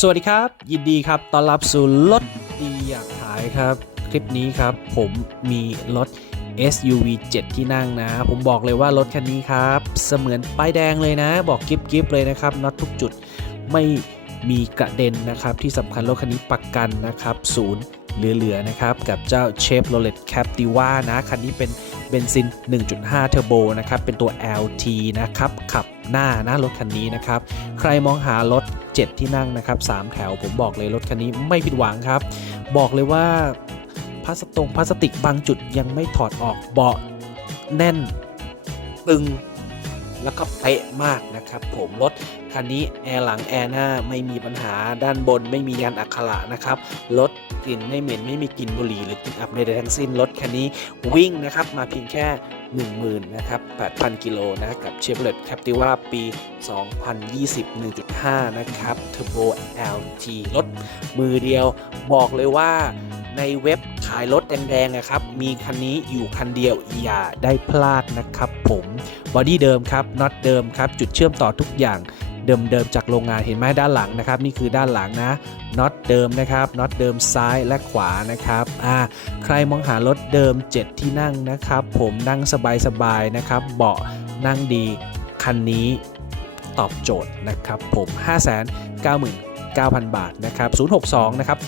สวัสดีครับ ยินดีครับต้อนรับสู่รถดีอยากขายครับ คลิปนี้ครับ ผมมีรถ SUV 7 ที่นั่งนะ ผมบอกเลยว่ารถคันนี้ครับ เสมือนป้ายแดงเลยนะ บอกกิฟกิฟเลยนะครับน็อตทุกจุดไม่มีกระเด็นนะครับ ที่สำคัญรถคันนี้ประกันนะครับศูนย์เหลือๆนะครับ กับเจ้า Chevrolet Captiva นะ คันนี้เป็นเบนซิน 1.5 เทอร์โบนะครับ เป็นตัว LT นะครับ ขับ หน้านะรถคันนี้นะครับ ใครมองหารถ 7 ที่นั่งนะครับ3แถวผมบอกเลยรถคันนี้ไม่ผิดหวังครับ บอกเลยว่าพลาสตงพลาสติกบางจุดยังไม่ถอดออกเบาะแน่นตึง แล้วก็เป๊ะมากนะครับผมรถคันนี้แอร์หลังแอร์หน้าไม่มีปัญหาด้านบนไม่มียันอักขระนะครับรถกลิ่นไม่เหม็นไม่มีกลิ่นบุหรี่หรือกลิ่นอับใดๆทั้งสิ้นรถคันนี้วิ่งนะครับมาเพียงแค่ 10,000นะครับ8,000 กิโลนะกับ Chevrolet Captiva ปี 2020 1.5 นะครับ Turbo LT รถมือเดียวบอกเลยว่าในเว็บขายรถแดงๆนะครับ มีคันนี้อยู่คันเดียวอย่าได้พลาดนะครับผม บอดี้เดิมครับน็อตเดิมครับจุดเชื่อมต่อทุกอย่างเดิมๆจากโรงงานเห็นไหมด้านหลังนะครับนี่คือด้านหลังนะน็อตเดิมนะครับน็อตเดิมซ้ายและขวานะครับอ่าใครมองหารถเดิม 7 ที่นั่งนะครับ ผมนั่งสบายๆนะครับ เบาะนั่งดีคันนี้ตอบโจทย์นะครับ ผม 599,000 บาทนะครับ 062 นะครับ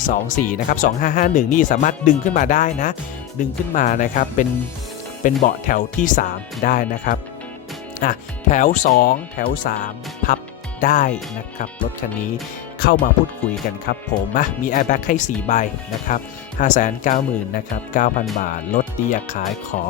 824 นะครับ 2551 นี่สามารถดึงขึ้นมาได้นะ ดึงขึ้นมานะครับ เป็น เป็นเบาะแถวที่ 3 ได้นะครับอะแถว 2 แถว 3 พับได้นะครับ รถคันนี้เข้ามาพูดคุยกันครับผมอะมี airbag ให้ 4 ใบนะครับ590,000นะครับ 9,000 บาท ลดดีอยากขายขอ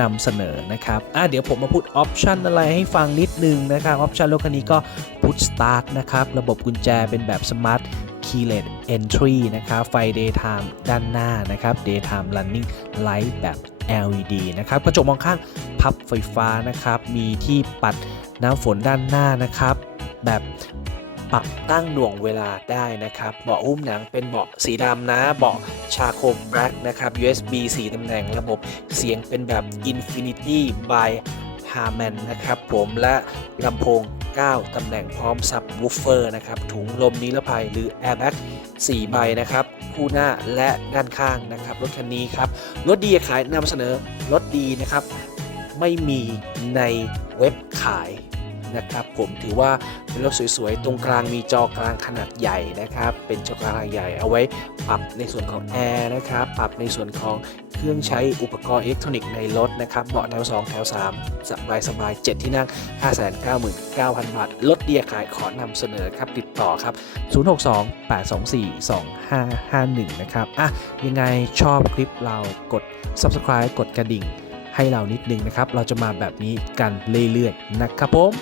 นำเสนอนะครับอะเดี๋ยวผมมาพูดออปชันอะไรให้ฟังนิดนึงนะครับออปชันรถคันนี้ก็ Push Start นะครับ ระบบกุญแจเป็นแบบ Smart Keyless Entry นะครับ ไฟ Daytime ด้านหน้านะครับ Daytime Running Light แบบ LED นะครับกระจกมองข้างพับไฟฟ้านะครับ มีที่ปัดน้ำฝนด้านหน้านะครับ แบบปรับตั้งหน่วงเวลาได้นะครับ เบาะอุ้มหนังเป็นเบาะสีดำนะ เบาะชาโคมแบล็กนะครับ USB 4ตำแหน่งระบบเสียงเป็นแบบ Infinity by Harman นะครับผมและลำโพง 9 ตำแหน่งพร้อมซับวูฟเฟอร์นะครับ ถุงลมนิรภัยหรือแอร์แบ็ก4ใบนะครับ คู่หน้าและด้านข้างนะครับ รถคันนี้ครับ รถดีขายนำเสนอรถดีนะครับ ไม่มีในเว็บขาย นะครับผมถือว่าเป็นรถสวยๆ ตรงกลางมีจอกลางขนาดใหญ่นะครับ เป็นจอกลางใหญ่เอาไว้ปรับในส่วนของแอร์นะครับ ปรับในส่วนของเครื่องใช้อุปกรณ์อิเล็กทรอนิกส์ในรถนะครับเบาะแถว 2 แถว 3 สบายสบาย7ที่นั่ง 599,000 บาทรถเดียขายขอนำเสนอครับติดต่อครับ 062 824 2551 นะครับอะยังไงชอบคลิปเรากด subscribe กดกระดิ่งให้เรานิดนึงนะครับ เราจะมาแบบนี้กันเรื่อยๆ นะครับผม